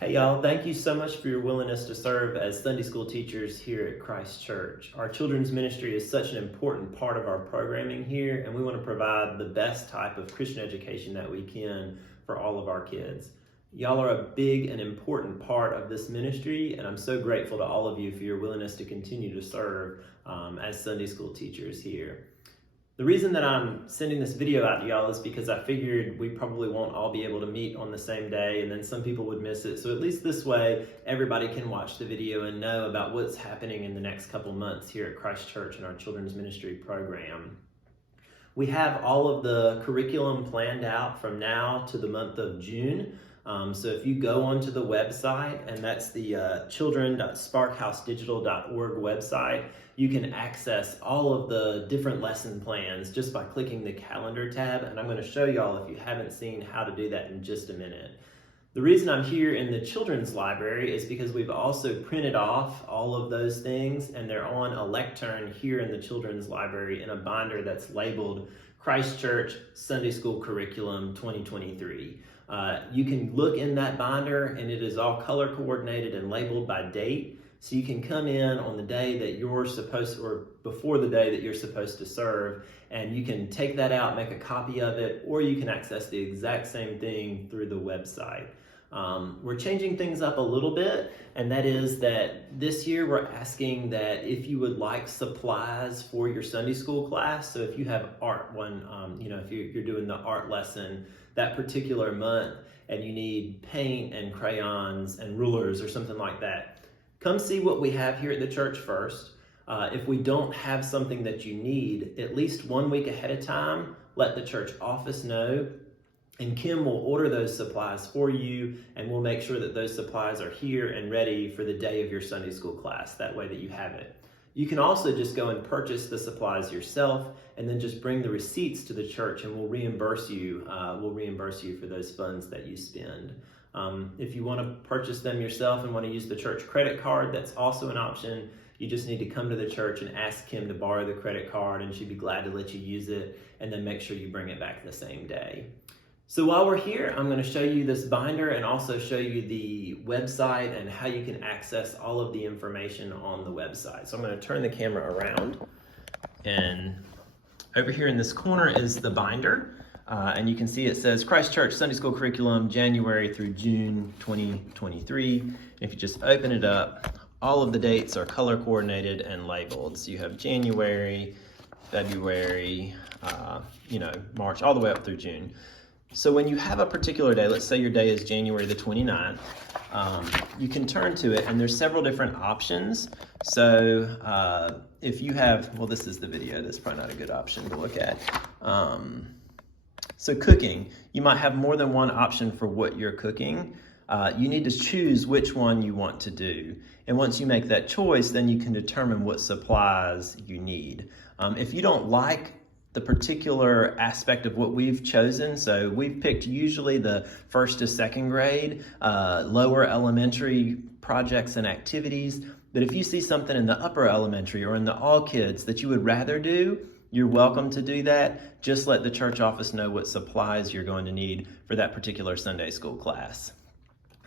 Hey y'all, thank you so much for your willingness to serve as Sunday school teachers here at Christ Church. Our children's ministry is such an important part of our programming here, and we want to provide the best type of Christian education that we can for all of our kids. Y'all are a big and important part of this ministry, and I'm so grateful to all of you for your willingness to continue to serve as Sunday school teachers here. The reason that I'm sending this video out to y'all is because I figured we probably won't all be able to meet on the same day, and then some people would miss it. So at least this way, everybody can watch the video and know about what's happening in the next couple months here at Christ Church in our children's ministry program. We have all of the curriculum planned out from now to the month of June. So if you go onto the website, and that's the children.sparkhouseddigital.org website, you can access all of the different lesson plans just by clicking the calendar tab. And I'm going to show y'all, if you haven't seen, how to do that in just a minute. The reason I'm here in the children's library is because we've also printed off all of those things, and they're on a lectern here in the children's library in a binder that's labeled Christ Church Sunday School Curriculum 2023. You can look in that binder, and it is all color coordinated and labeled by date. So you can come in on the day that you're supposed to, or before the day that you're supposed to serve, and you can take that out, make a copy of it, or you can access the exact same thing through the website. We're changing things up a little bit, and that is that this year we're asking that if you would like supplies for your Sunday school class, so if you have art if you're doing the art lesson that particular month and you need paint and crayons and rulers or something like that, come see what we have here at the church first. If we don't have something that you need, at least 1 week ahead of time, let the church office know, and Kim will order those supplies for you, and we'll make sure that those supplies are here and ready for the day of your Sunday school class, that way that you have it. You can also just go and purchase the supplies yourself, and then just bring the receipts to the church, and we'll reimburse you for those funds that you spend. If you want to purchase them yourself and want to use the church credit card, that's also an option. You just need to come to the church and ask Kim to borrow the credit card, and she'd be glad to let you use it, and then make sure you bring it back the same day. So while we're here, I'm going to show you this binder and also show you the website and how you can access all of the information on the website. So I'm going to turn the camera around, and over here in this corner is the binder. And you can see it says Christ Church Sunday School Curriculum, January through June 2023. And if you just open it up, all of the dates are color coordinated and labeled. So you have January, February, March, all the way up through June. So when you have a particular day, let's say your day is January the 29th, you can turn to it, and there's several different options. So if you have, well, this is the video, that's probably not a good option to look at. So cooking, you might have more than one option for what you're cooking. You need to choose which one you want to do. And once you make that choice, then you can determine what supplies you need. If you don't like the particular aspect of what we've chosen, so we've picked usually the 1st to 2nd grade, lower elementary projects and activities. But if you see something in the upper elementary or in the all kids that you would rather do, you're welcome to do that. Just let the church office know what supplies you're going to need for that particular Sunday school class.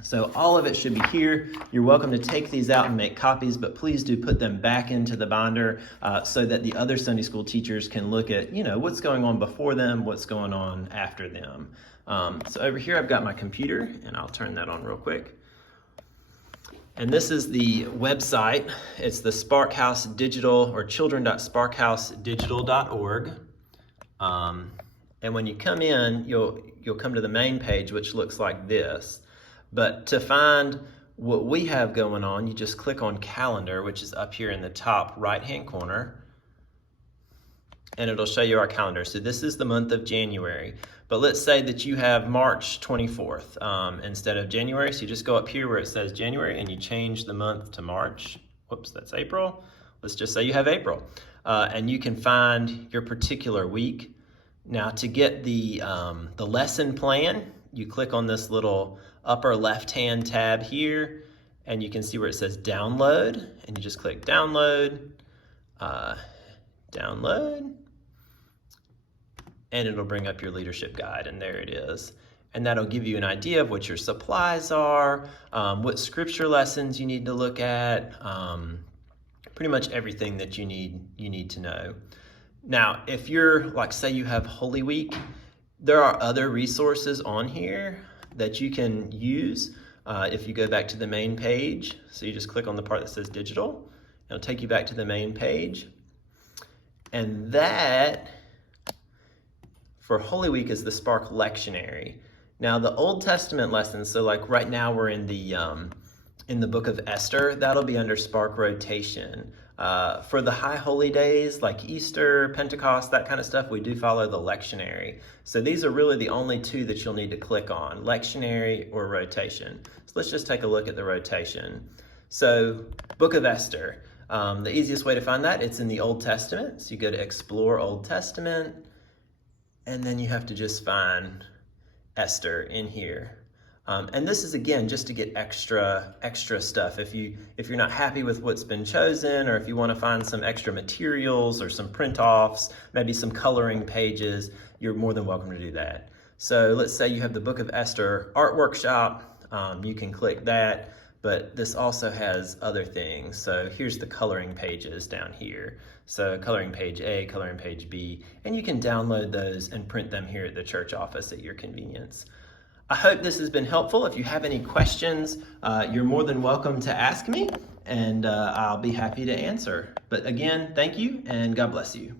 So all of it should be here. You're welcome to take these out and make copies, but please do put them back into the binder so that the other Sunday school teachers can look at, what's going on before them, what's going on after them. So over here I've got my computer, and I'll turn that on real quick. And this is the website. It's the Spark House Digital, or children.sparkhouseddigital.org. And when you come in, you'll come to the main page, which looks like this. But to find what we have going on, you just click on calendar, which is up here in the top right-hand corner, and it'll show you our calendar. So this is the month of January, but let's say that you have March 24th instead of January. So you just go up here where it says January and you change the month to March. Whoops, that's April. Let's just say you have April, and you can find your particular week. Now to get the lesson plan, you click on this little upper left-hand tab here, and you can see where it says download, and you just click download, download, and it'll bring up your leadership guide, and there it is. and that'll give you an idea of what your supplies are, what scripture lessons you need to look at, pretty much everything that you need to know. Now, if you're, like, say you have Holy Week, there are other resources on here that you can use. If you go back to the main page, so you just click on the part that says digital, it'll take you back to the main page. And that, for Holy Week, is the Spark Lectionary. Now, the Old Testament lessons, so like right now we're in the book of Esther, that'll be under Spark Rotation. For the high holy days like Easter, Pentecost, that kind of stuff, we do follow the lectionary. So these are really the only two that you'll need to click on, lectionary or rotation. So let's just take a look at the rotation. So book of Esther, the easiest way to find that, it's in the Old Testament. So you go to Explore Old Testament, and then you have to just find Esther in here. And this is, again, just to get extra stuff. If you're not happy with what's been chosen, or if you want to find some extra materials or some print-offs, maybe some coloring pages, you're more than welcome to do that. So let's say you have the Book of Esther Art Workshop. You can click that, but this also has other things. So here's the coloring pages down here. So coloring page A, coloring page B, and you can download those and print them here at the church office at your convenience. I hope this has been helpful. If you have any questions, you're more than welcome to ask me, and I'll be happy to answer. But again, thank you, and God bless you.